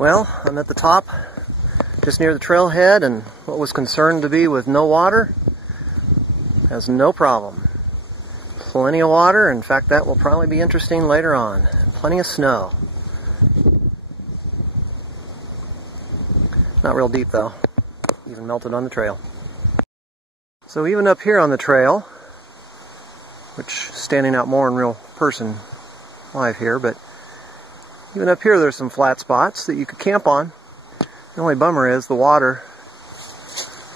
Well, I'm at the top, just near the trailhead, and what was concerned to be with no water has no problem. Plenty of water. In fact, that will probably be interesting later on. Plenty of snow. Not real deep though. Even melted on the trail. So even up here on the trail, which is standing out more in real person live here, but even up here there's some flat spots that you could camp on. The only bummer is the water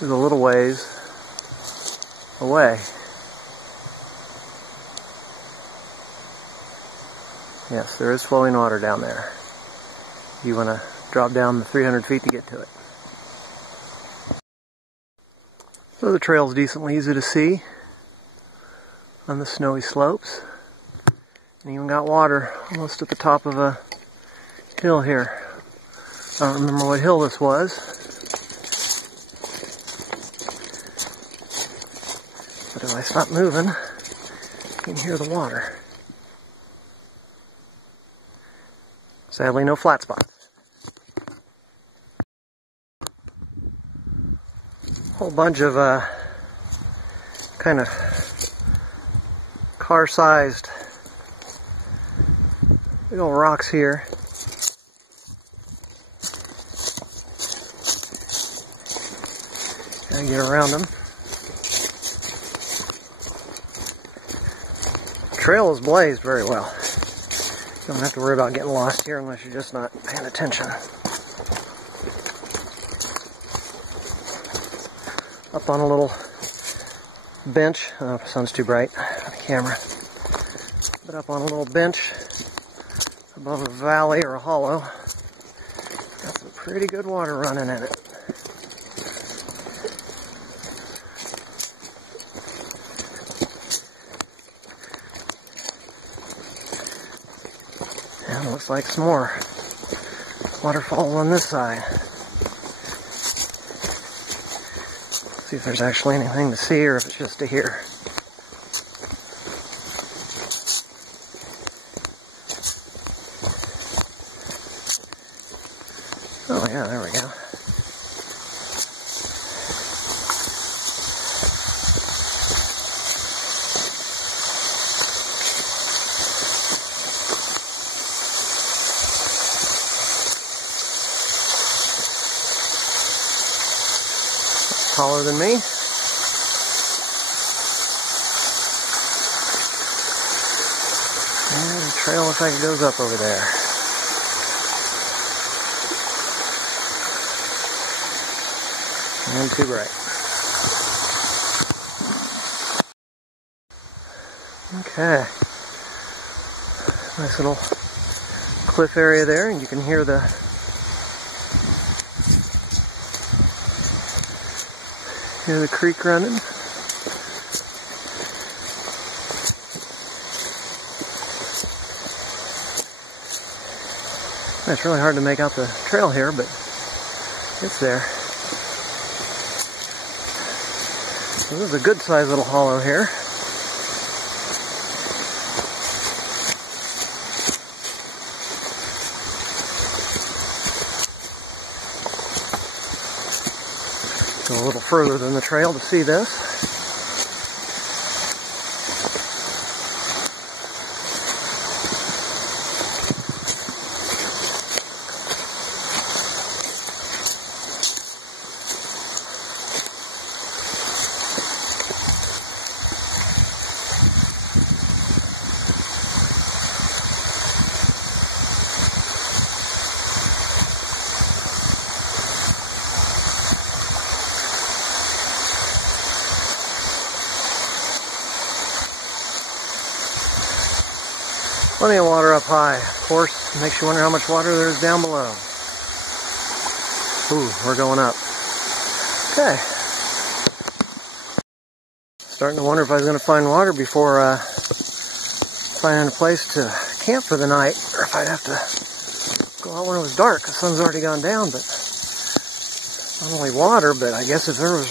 is a little ways away. Yes, there is flowing water down there. You want to drop down the 300 feet to get to it. So the trail's decently easy to see on the snowy slopes. And even got water almost at the top of a hill here. I don't remember what hill this was. But if I stop moving, you can hear the water. Sadly, no flat spots. Whole bunch of kind of car-sized big old rocks here. Gotta get around them. The trail is blazed very well. You don't have to worry about getting lost here unless you're just not paying attention. Up on a little bench. Oh, the sun's too bright on the camera. But up on a little bench above a valley or a hollow. Got some pretty good water running in it. And looks like some more waterfall on this side. See if there's actually anything to see or if it's just to hear. Oh yeah, there we go. Taller than me. And the trail looks like it goes up over there. And too bright. Okay. Nice little cliff area there, and you can hear the creek running. It's really hard to make out the trail here, but it's there. So this is a good sized little hollow here. Go a little further than the trail to see this. Plenty of water up high. Of course, makes you wonder how much water there is down below. Ooh, we're going up. Okay. Starting to wonder if I was going to find water before find a place to camp for the night, or if I'd have to go out when it was dark. The sun's already gone down, but not only water, but I guess if there was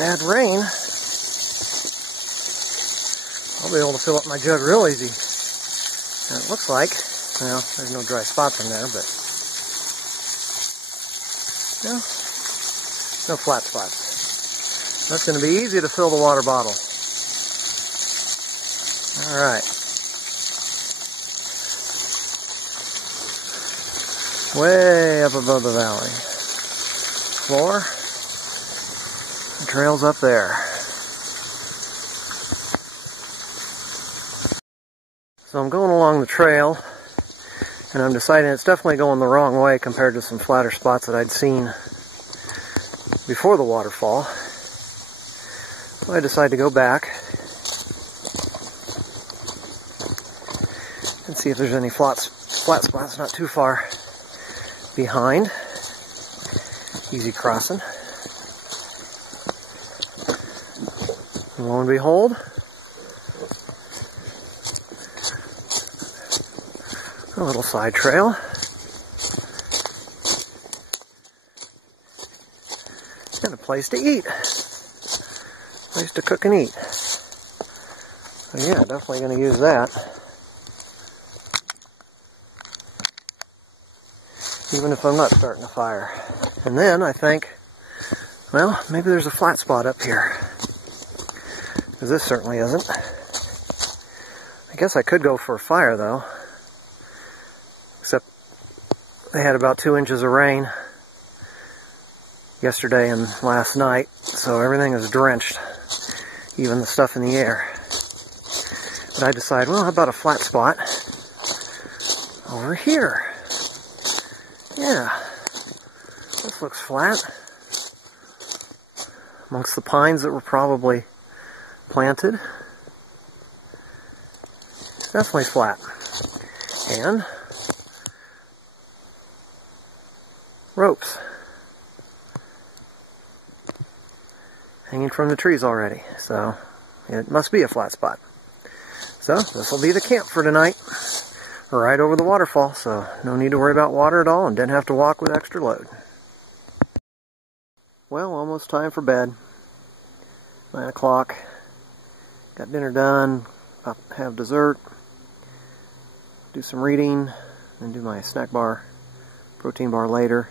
bad rain, I'll be able to fill up my jug real easy. And it looks like Well, there's no dry spots in there, but yeah, no flat spots. That's going to be easy to fill the water bottle. All right. Way up above the valley floor. The trail's up there. So I'm going along the trail, and I'm deciding it's definitely going the wrong way compared to some flatter spots that I'd seen before the waterfall. So I decided to go back and see if there's any flat spots not too far behind. Easy crossing. And lo and behold, a little side trail. And a place to eat. Place to cook and eat. So yeah, definitely going to use that. Even if I'm not starting a fire. And then I think, well, maybe there's a flat spot up here. Because this certainly isn't. I guess I could go for a fire though. Except they had about 2 inches of rain yesterday and last night, so everything is drenched, even the stuff in the air. But I decided, well, how about a flat spot over here? Yeah, this looks flat. Amongst the pines that were probably planted. It's definitely flat. And ropes hanging from the trees already, so it must be a flat spot. So this will be the camp for tonight, right over the waterfall, so no need to worry about water at all and didn't have to walk with extra load. Well, almost time for bed. 9 o'clock. Got dinner done, about to have dessert, do some reading, then do my snack bar, protein bar later.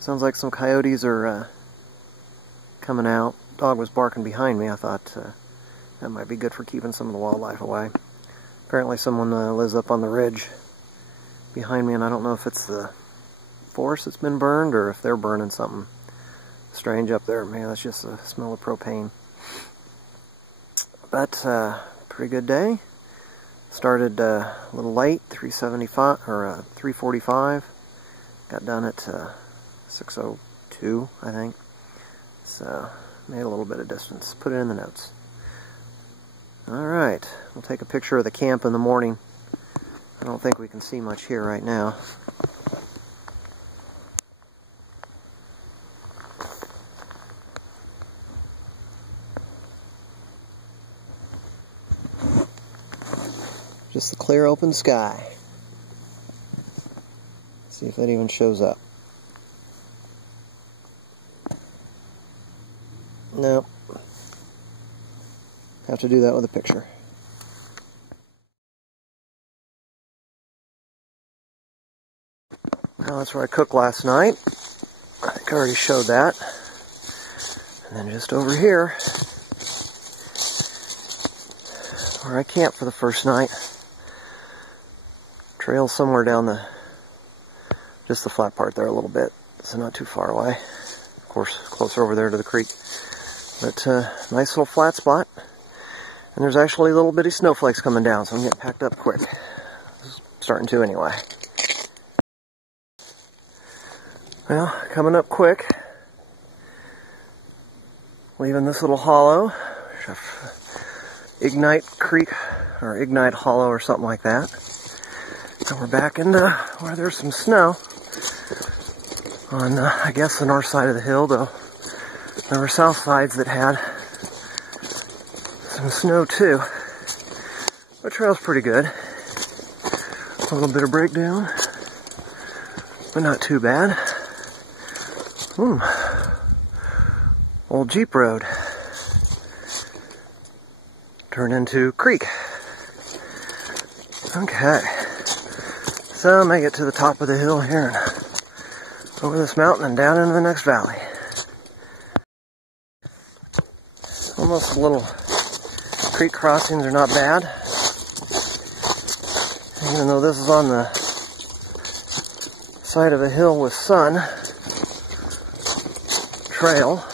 Sounds like some coyotes are coming out. Dog was barking behind me. I thought that might be good for keeping some of the wildlife away. Apparently someone lives up on the ridge behind me, and I don't know if it's the forest that's been burned or if they're burning something strange up there. Maybe that's just the smell of propane. But pretty good day. Started a little late, 3:45. Got done at 6:02, I think. So made a little bit of distance. Put it in the notes. Alright, we'll take a picture of the camp in the morning. I don't think we can see much here right now. Just the clear open sky. Let's see if that even shows up. No. Have to do that with a picture. Well, that's where I cooked last night. I think I already showed that. And then just over here, where I camped for the first night. Trail somewhere down just the flat part there a little bit, so not too far away. Of course, closer over there to the creek. But nice little flat spot. And there's actually little bitty snowflakes coming down, so I'm getting packed up quick. Starting to anyway. Well, coming up quick. Leaving this little hollow. Ignite Creek, or Ignite Hollow, or something like that. And we're back into where there's some snow. On, I guess, the north side of the hill, though. There were south sides that had some snow too. The trail's pretty good. A little bit of breakdown, but not too bad. Old Jeep road turned into creek. Okay, So make it to the top of the hill here and over this mountain and down into the next valley. Almost a little creek crossings are not bad. Even though this is on the side of a hill with sun trail.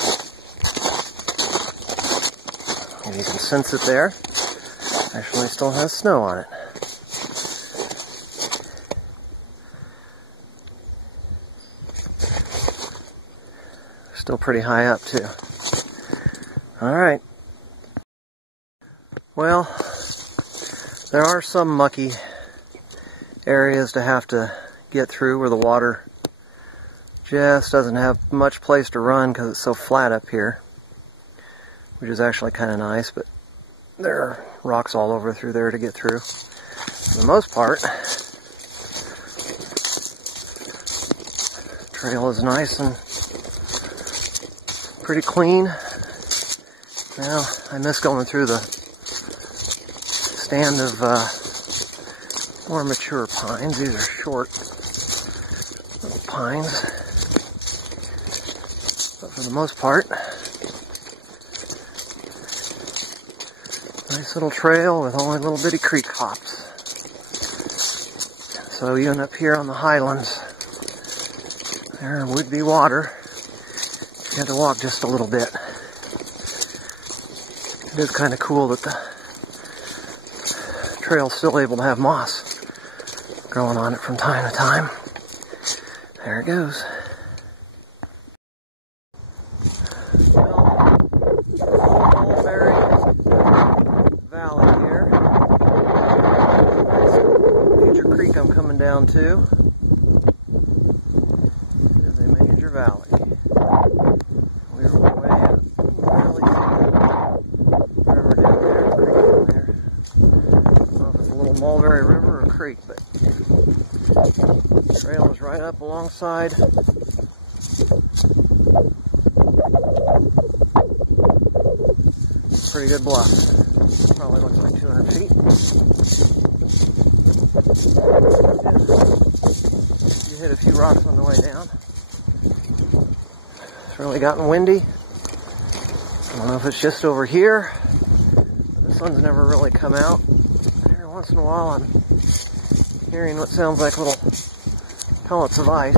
Maybe you can sense it there. Actually still has snow on it. Still pretty high up too. Alright. Well, there are some mucky areas to have to get through where the water just doesn't have much place to run because it's so flat up here, which is actually kind of nice, but there are rocks all over through there to get through. For the most part, the trail is nice and pretty clean. Well, I miss going through the stand of more mature pines. These are short little pines. But for the most part, nice little trail with only little bitty creek hops. So even up here on the Highlands, there would be water. You have to walk just a little bit. It is kind of cool that the trail's still able to have moss growing on it from time to time. There it goes. Mulberry Valley here. Major creek I'm coming down to. It's a major valley. We're way up really river down there, creek down there. I don't know if it's a little mulberry river or creek, but the trail is right up alongside. Pretty good bluff. Probably looks like 200 feet. You hit a few rocks on the way down. It's really gotten windy. I don't know if it's just over here. The sun's never really come out. Every once in a while I'm hearing what sounds like little pellets of ice.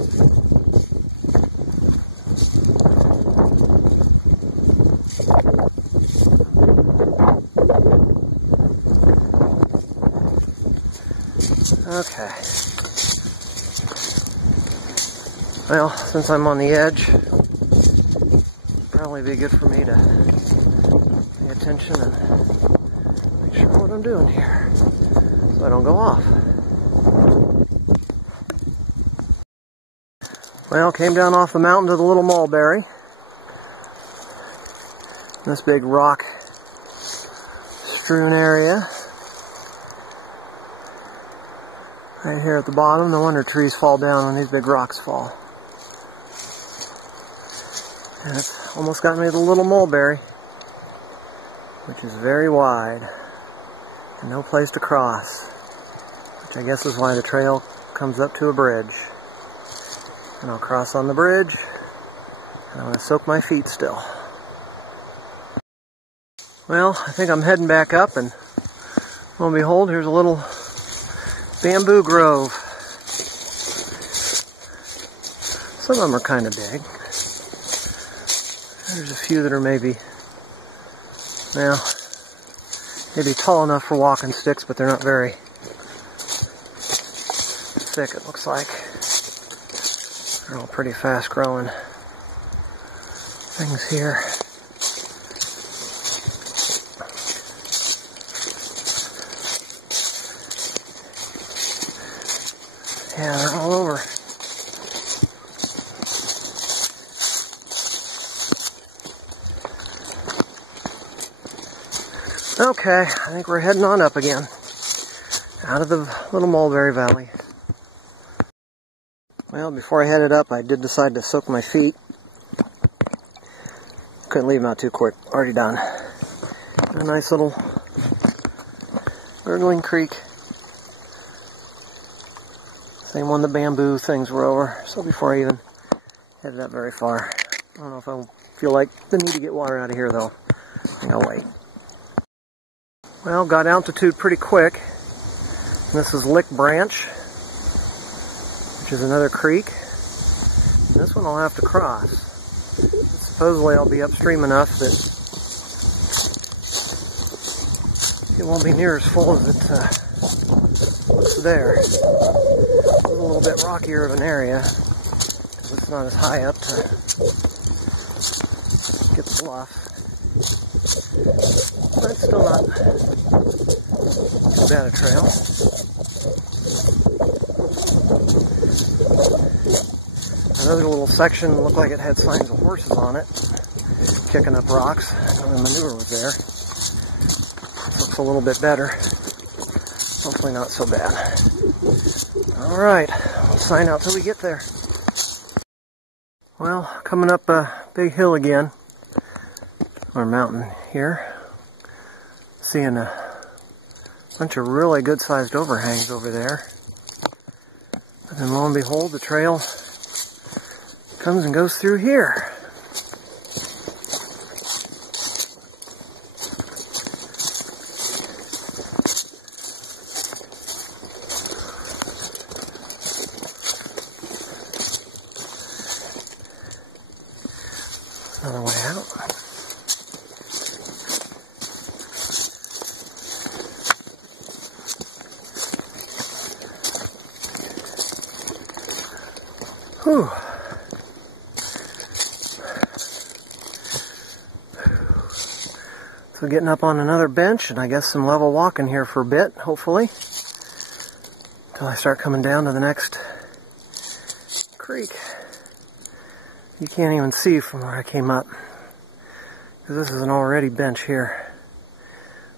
Okay. Well, since I'm on the edge, it'd probably be good for me to pay attention and make sure what I'm doing here so I don't go off. Well, came down off the mountain to the Little Mulberry. This big rock strewn area. Right here at the bottom. No wonder trees fall down when these big rocks fall. And it's almost got me to the Little Mulberry, which is very wide and no place to cross, which I guess is why the trail comes up to a bridge. And I'll cross on the bridge, and I'm going to soak my feet still. Well, I think I'm heading back up, and lo and behold, here's a little bamboo grove. Some of them are kind of big. There's a few that are maybe tall enough for walking sticks, but they're not very thick, it looks like. They're all pretty fast growing things here. Yeah, they're all over. Okay, I think we're heading on up again. Out of the Little Mulberry Valley. Well, before I headed up, I did decide to soak my feet. Couldn't leave them out too quick. Already done. A nice little gurgling creek. Same one the bamboo things were over. So before I even headed up very far. I don't know if I feel like the need to get water out of here though. I think I'll wait. Well, got altitude pretty quick. This is Lick Branch, which is another creek. This one I'll have to cross. Supposedly I'll be upstream enough that it won't be near as full as it looks there. It's a little bit rockier of an area. It's not as high up to get the bluffs. But it's still not too bad a trail. Another little section looked like it had signs of horses on it, kicking up rocks. The manure was there. This looks a little bit better. Hopefully not so bad. Alright, we'll sign out till we get there. Well, coming up a big hill again, or mountain here. Seeing a bunch of really good sized overhangs over there. And then lo and behold, the trail comes and goes through here. Another way out. Whew. So getting up on another bench, and I guess some level walking here for a bit, hopefully, until I start coming down to the next creek. You can't even see from where I came up, because this is an already bench here.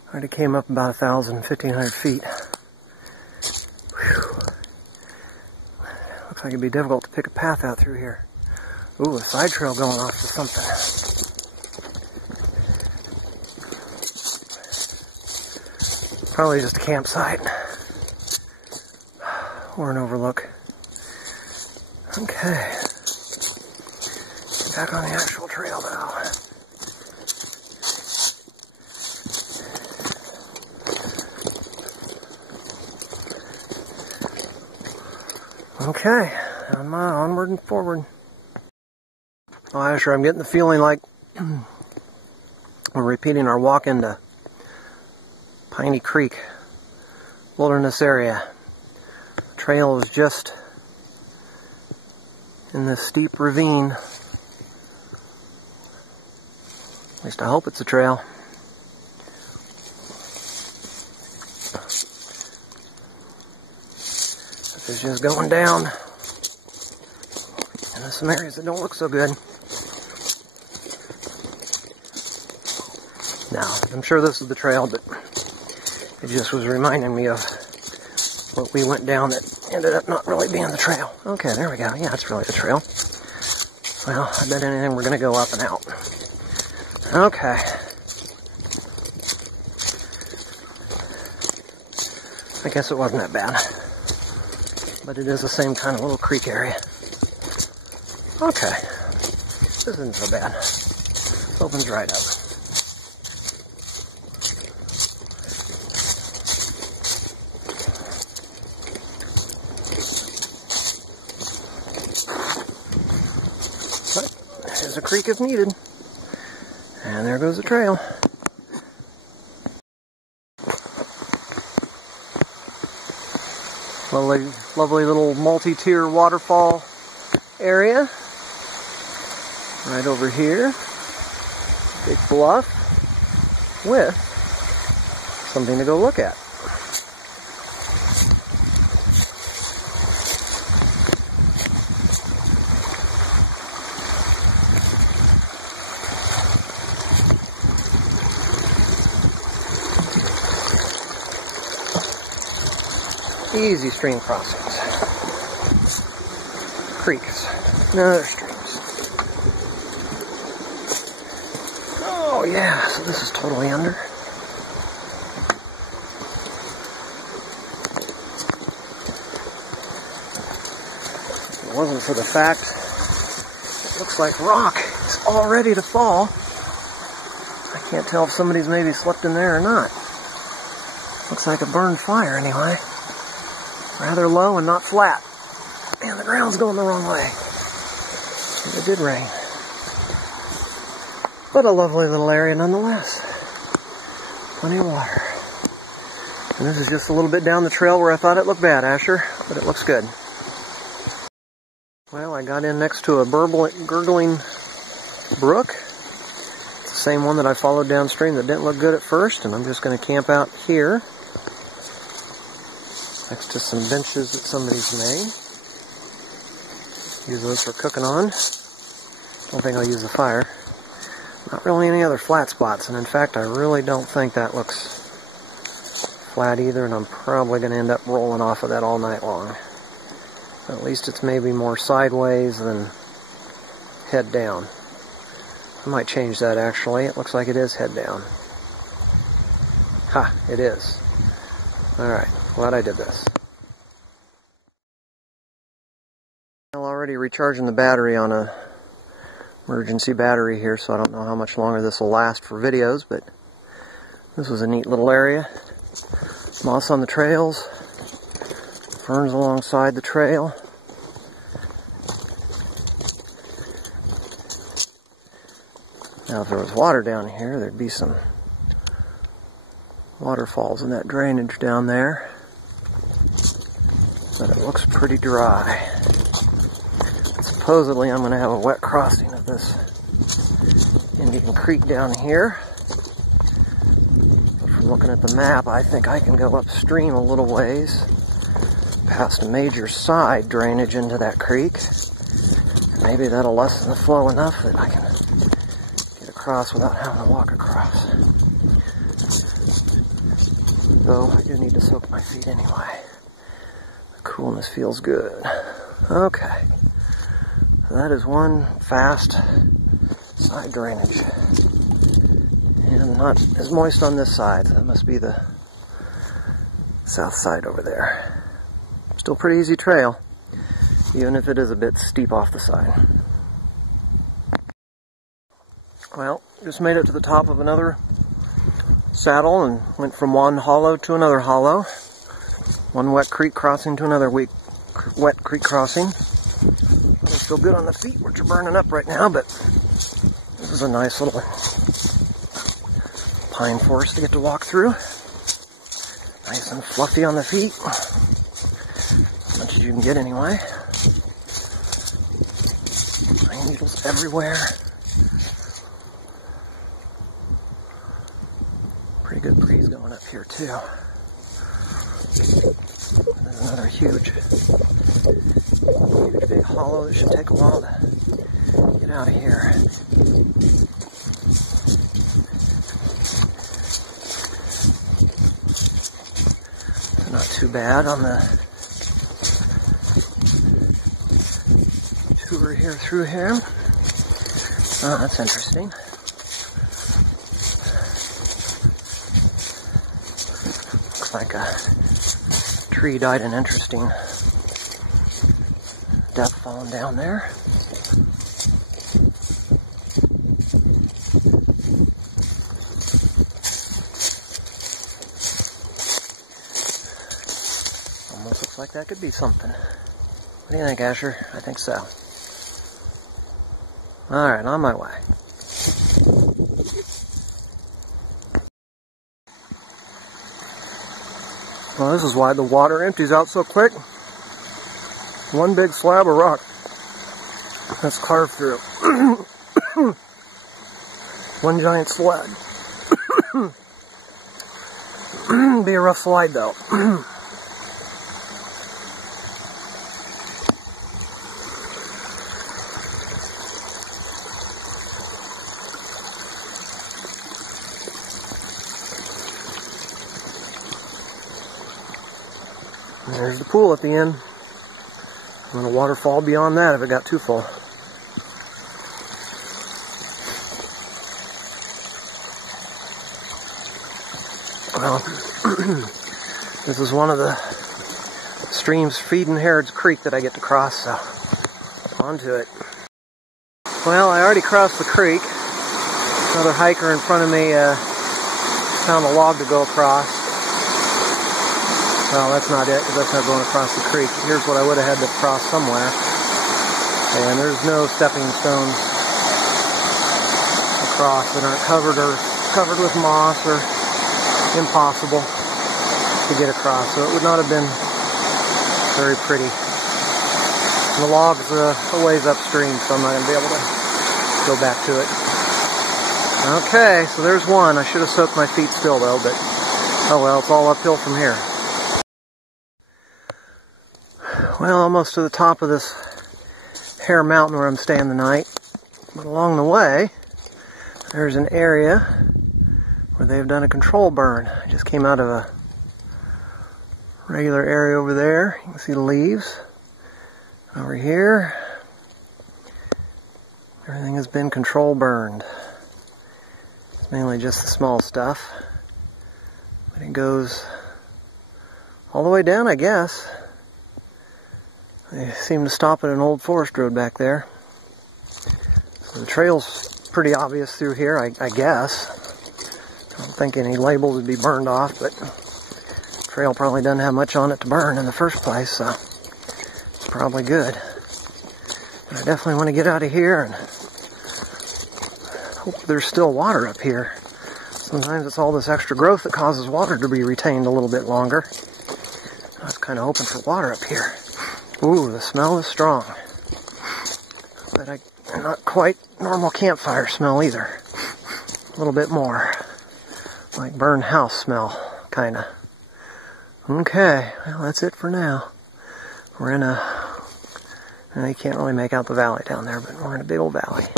I already came up about 1,500 feet. Whew. Looks like it'd be difficult to pick a path out through here. Ooh, a side trail going off to something. Probably just a campsite or an overlook. Okay. Back on the actual trail now. Okay, on my onward and forward. Well, Asher, I'm getting the feeling like we're repeating our walk into Piney Creek wilderness area. The trail is just in this steep ravine. At least I hope it's a trail. It's just going down. And there's some areas that don't look so good. Now, I'm sure this is the trail, but it just was reminding me of what we went down that ended up not really being the trail. Okay, there we go. Yeah, it's really the trail. Well, I bet anything we're going to go up and out. Okay. I guess it wasn't that bad. But it is the same kind of little creek area. Okay. This isn't so bad. Opens right up. But there's a creek if needed. And there goes the trail. Lovely little multi-tier waterfall area. Right over here. Big bluff with something to go look at. Easy stream crossings. Creeks. No other streams. Oh yeah, so this is totally under. it wasn't for the fact it looks like rock is all ready to fall. I can't tell if somebody's maybe slept in there or not. Looks like a burned fire anyway. Rather low and not flat. Man, the ground's going the wrong way. It did rain. But a lovely little area nonetheless. Plenty of water. And this is just a little bit down the trail where I thought it looked bad, Asher, but it looks good. Well, I got in next to a gurgling brook. It's the same one that I followed downstream that didn't look good at first, and I'm just going to camp out here next to some benches that somebody's made. Use those for cooking on. Don't think I'll use the fire. Not really any other flat spots, and in fact I really don't think that looks flat either, and I'm probably going to end up rolling off of that all night long. At least it's maybe more sideways than head down. I might change that actually. It looks like it is head down. Ha, it is. Alright, glad I did this. I'm already recharging the battery on a emergency battery here, so I don't know how much longer this will last for videos, but this was a neat little area. Moss on the trails, ferns alongside the trail. Now if there was water down here, there'd be some waterfalls in that drainage down there, but it looks pretty dry. Supposedly I'm going to have a wet crossing of this Indian Creek down here. But from looking at the map, I think I can go upstream a little ways past a major side drainage into that creek. And maybe that'll lessen the flow enough that I can get across without having to walk across. Though I do need to soak my feet anyway. The coolness feels good. Okay. That is one fast side drainage. And not as moist on this side, so that must be the south side over there. Still pretty easy trail, even if it is a bit steep off the side. Well, just made it to the top of another saddle and went from one hollow to another hollow. One wet creek crossing to another wet creek crossing. Feel good on the feet, which are burning up right now, but this is a nice little pine forest to get to walk through. Nice and fluffy on the feet, as much as you can get anyway. Pine needles everywhere. Pretty good breeze going up here too. There's another huge big hollow that should take a while to get out of here. It's not too bad on the tour here through here. Oh, that's interesting. Looks like a tree died an interesting death falling down there. Almost looks like that could be something. What do you think, Asher? I think so. Alright, on my way. Well, this is why the water empties out so quick. One big slab of rock that's carved through. One giant sled. Be a rough slide though. And there's the pool at the end. And a waterfall beyond that if it got too full. Well, this is one of the streams feeding Harrod's Creek that I get to cross, so onto it. Well, I already crossed the creek. Another hiker in front of me found a log to go across. Well, that's not it, because that's not going across the creek. Here's what I would have had to cross somewhere. And there's no stepping stones across that aren't covered with moss or impossible to get across. So it would not have been very pretty. The log's a ways upstream, so I'm not going to be able to go back to it. Okay, so there's one. I should have soaked my feet still though, but oh well, it's all uphill from here. Well, almost to the top of this Hare Mountain where I'm staying the night. But along the way, there's an area where they've done a control burn. I just came out of a regular area over there. You can see the leaves. Over here, everything has been control burned. It's mainly just the small stuff. But it goes all the way down, I guess. They seem to stop at an old forest road back there. So the trail's pretty obvious through here, I guess. I don't think any labels would be burned off, but the trail probably doesn't have much on it to burn in the first place, so it's probably good. But I definitely want to get out of here and hope there's still water up here. Sometimes it's all this extra growth that causes water to be retained a little bit longer. I was kind of hoping for water up here. Ooh, the smell is strong. But not quite normal campfire smell either. A little bit more. Like burned house smell, kinda. Okay, well that's it for now. We're in a... and you can't really make out the valley down there, but we're in a big old valley.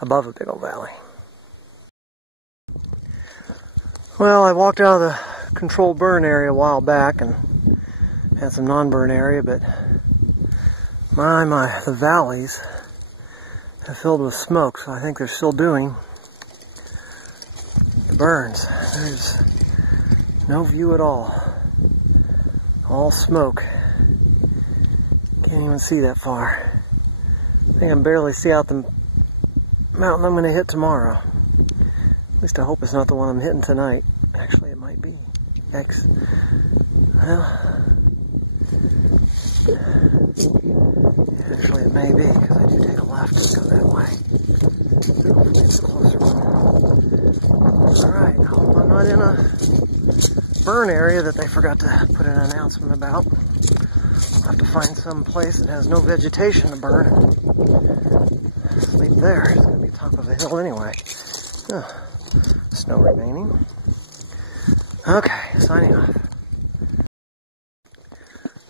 Above a big old valley. Well, I walked out of the controlled burn area a while back and had some non-burn area, but my, the valleys have filled with smoke, so I think they're still doing the burns. There's no view at all. All smoke. Can't even see that far. I think I can barely see out the mountain I'm going to hit tomorrow. At least I hope it's not the one I'm hitting tonight. Actually, it might be. Yikes. Well, actually, it may be, because I do take a left and go that way. Hopefully it's a closer one. Alright, I hope I'm not in a burn area that they forgot to put an announcement about. I'll have to find some place that has no vegetation to burn and sleep there. It's going to be top of a hill anyway. Oh, snow remaining. Okay, signing off.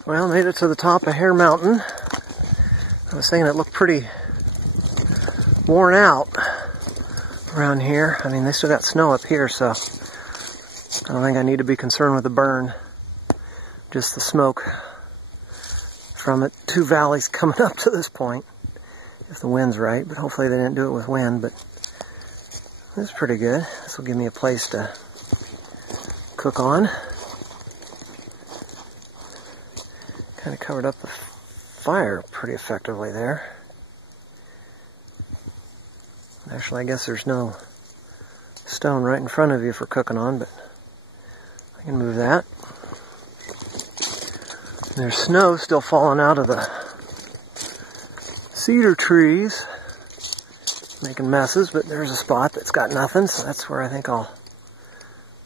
Well, made it to the top of Hare Mountain. I was saying it looked pretty worn out around here. I mean, they still got snow up here, so I don't think I need to be concerned with the burn. Just the smoke from it. Two valleys coming up to this point, if the wind's right, but hopefully they didn't do it with wind, but this is pretty good. This will give me a place to cook on. Kind of covered up the fire pretty effectively there. Actually, I guess there's no stone right in front of you for cooking on, but I can move that. And there's snow still falling out of the cedar trees, making messes, but there's a spot that's got nothing, so that's where I think I'll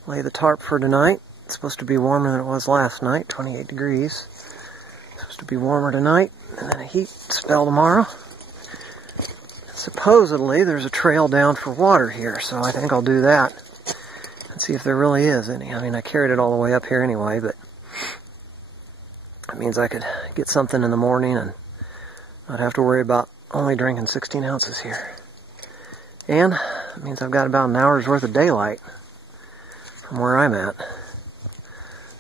lay the tarp for tonight. It's supposed to be warmer than it was last night, 28 degrees. It's supposed to be warmer tonight, and then a heat spell tomorrow. And supposedly there's a trail down for water here, so I think I'll do that and see if there really is any. I mean, I carried it all the way up here anyway, but that means I could get something in the morning and not have to worry about only drinking 16 ounces here. And it means I've got about an hour's worth of daylight from where I'm at.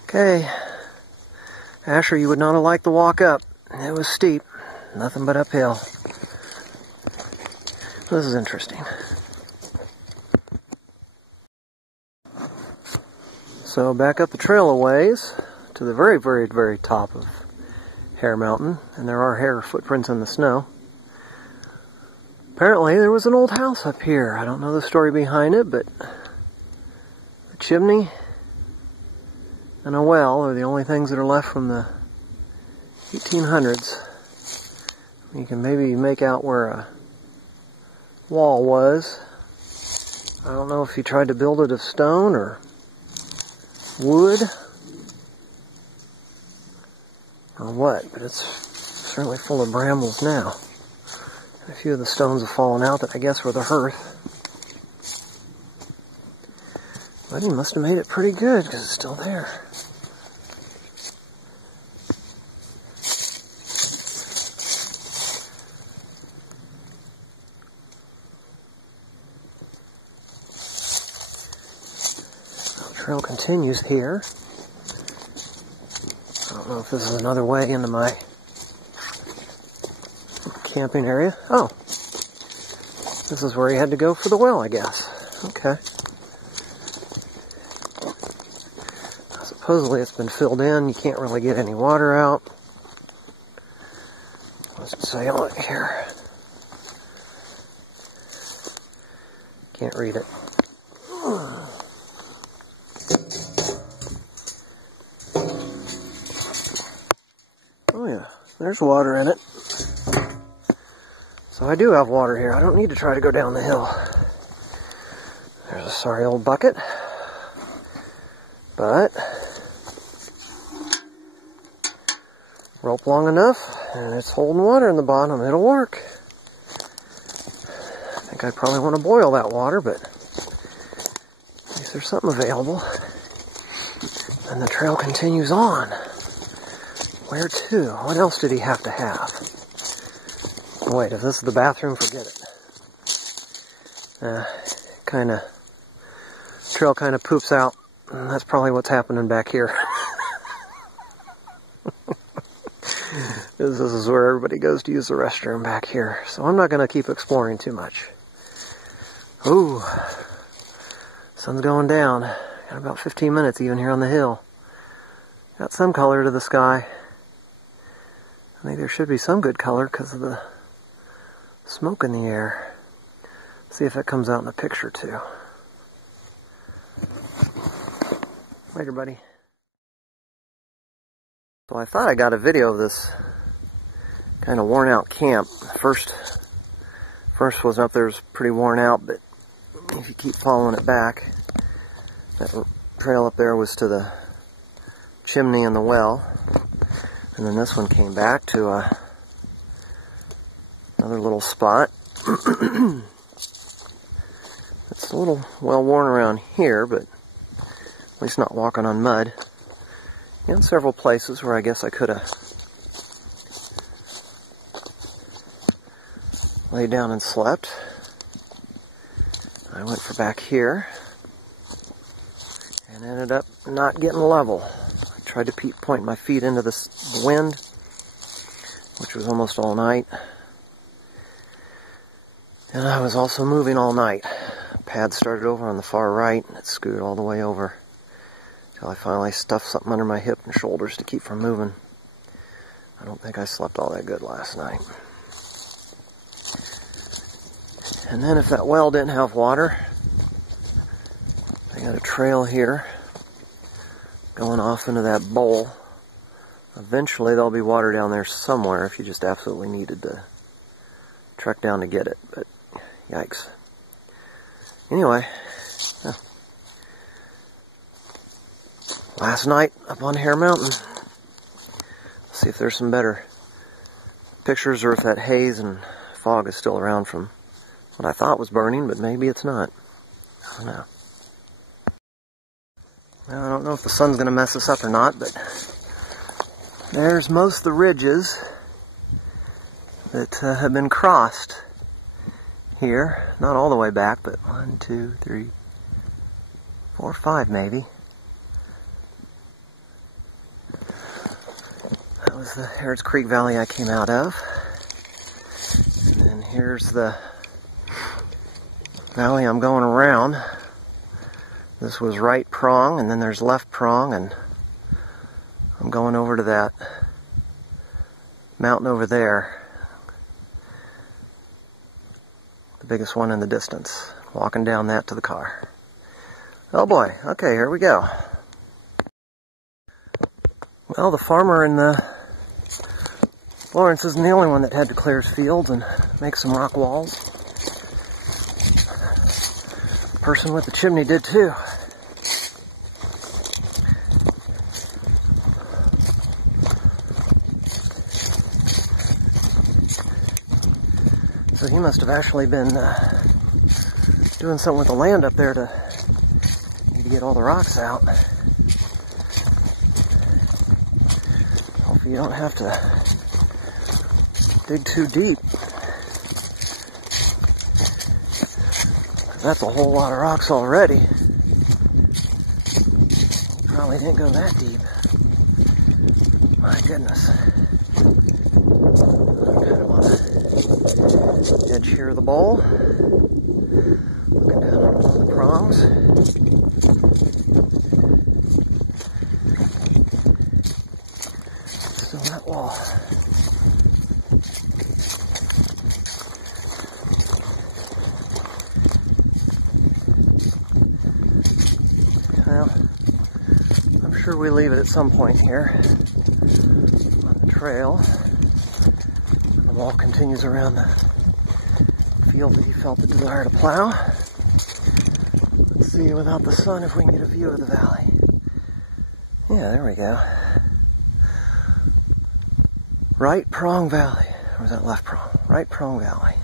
Okay. Asher, you would not have liked the walk up. It was steep. Nothing but uphill. This is interesting. So back up the trail a ways to the very, very, very top of Hare Mountain, and there are hare footprints in the snow. Apparently there was an old house up here. I don't know the story behind it, but the chimney and a well are the only things that are left from the 1800s. You can maybe make out where a wall was. I don't know if he tried to build it of stone or wood or what, but it's certainly full of brambles now. And a few of the stones have fallen out that I guess were the hearth. But he must have made it pretty good because it's still there. Trail continues here. I don't know if this is another way into my camping area. Oh, this is where he had to go for the well, I guess. Okay. Supposedly it's been filled in. You can't really get any water out. What's it say on it here? Can't read it. Oh yeah, there's water in it. So I do have water here. I don't need to try to go down the hill. There's a sorry old bucket. But rope long enough and it's holding water in the bottom. It'll work. I think I probably want to boil that water, but in case there's something available. And the trail continues on. Where to? What else did he have to have? Oh, wait, if this is the bathroom, forget it. Trail kind of poops out. And that's probably what's happening back here. This is where everybody goes to use the restroom back here. So I'm not going to keep exploring too much. Ooh, sun's going down. Got about 15 minutes even here on the hill. Got some color to the sky. I think there should be some good color because of the smoke in the air. See if that comes out in a picture too. Later, buddy. So I thought I got a video of this kind of worn out camp. First was up there was pretty worn out, but if you keep following it back, that trail up there was to the chimney and the well. And then this one came back to another little spot. It's a little well worn around here, but at least not walking on mud. And several places where I guess I could have laid down and slept. I went for back here and ended up not getting level. I tried to point my feet into the wind, which was almost all night. And I was also moving all night. Pad started over on the far right, and it scooted all the way over until I finally stuffed something under my hip and shoulders to keep from moving. I don't think I slept all that good last night. And then if that well didn't have water, I got a trail here going off into that bowl. Eventually there'll be water down there somewhere if you just absolutely needed to trek down to get it, but yikes. Anyway, last night up on Hare Mountain. See if there's some better pictures or if that haze and fog is still around from what I thought was burning, but maybe it's not. I don't know. Well, I don't know if the sun's going to mess us up or not, but there's most of the ridges that have been crossed here. Not all the way back, but 1, 2, 3, 4, 5 maybe. That was the Harrods Creek Valley I came out of. And then here's the valley I'm going around. This was right prong, and then there's left prong, and I'm going over to that mountain over there. The biggest one in the distance. Walking down that to the car. Oh boy, okay, here we go. Well, the farmer in the Lawrence isn't the only one that had to clear his fields and make some rock walls. The person with the chimney did too. So he must have actually been doing something with the land up there to get all the rocks out. Hopefully you don't have to dig too deep. That's a whole lot of rocks already. Probably didn't go that deep. My goodness. Kind of on the edge here of the bowl. Looking down on the prongs. Still that wall. Well, I'm sure we leave it at some point here on the trail. The wall continues around the field that he felt the desire to plow. Let's see without the sun if we can get a view of the valley. Yeah, there we go. Right Prong Valley. Or was that left prong? Right Prong Valley.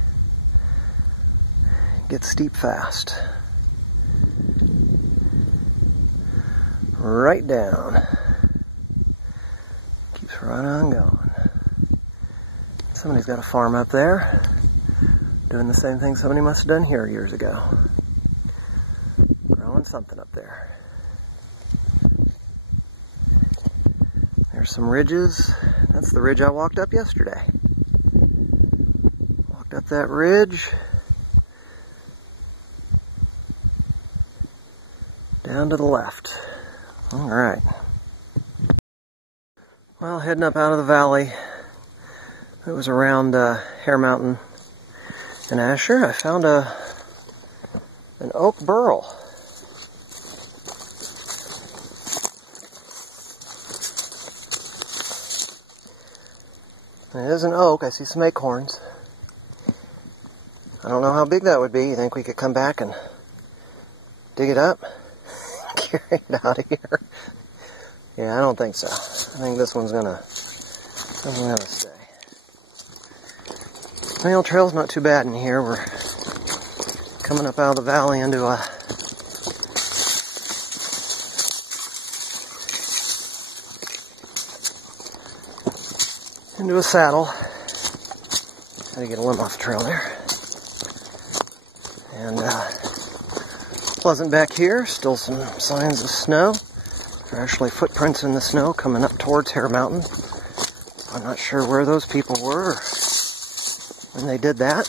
Gets steep fast. Right down. Keeps right on going. Somebody's got a farm up there. Doing the same thing somebody must have done here years ago. Growing something up there. There's some ridges. That's the ridge I walked up yesterday. Walked up that ridge. Down to the left. Alright. Well, heading up out of the valley. It was around Hare Mountain in Asher. I found an oak burl. It is an oak. I see some acorns. I don't know how big that would be. You think we could come back and dig it up? Carry it out of here? Yeah, I don't think so. I think this one's gonna stay. The old trail's not too bad in here. We're coming up out of the valley into a saddle. Had to get a limb off the trail there. And pleasant back here. Still some signs of snow. There are actually footprints in the snow coming up towards Hare Mountain. I'm not sure where those people were when they did that.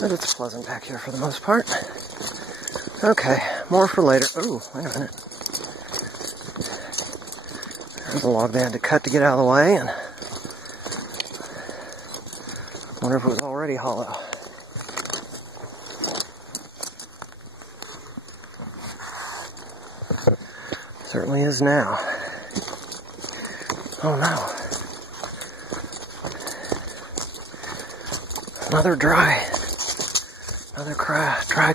But it's pleasant back here for the most part. Okay, more for later. Ooh, wait a minute. There's a log they had to cut to get out of the way, and I wonder if it was already hollow. Certainly is now. Oh no. Another dry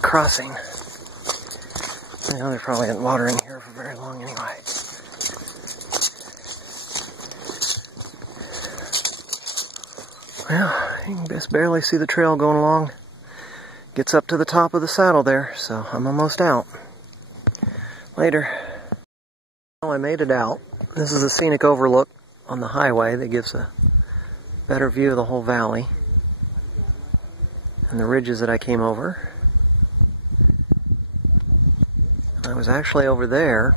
crossing. You know, there probably isn't water in here for very long anyway. Well, you can just barely see the trail going along. Gets up to the top of the saddle there, so I'm almost out. Later. Well, I made it out. This is a scenic overlook on the highway that gives a better view of the whole valley and the ridges that I came over. I was actually over there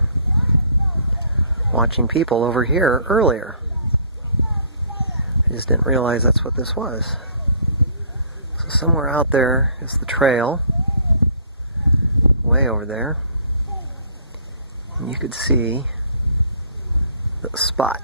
watching people over here earlier. I just didn't realize that's what this was. So somewhere out there is the trail, way over there. And you could see spot.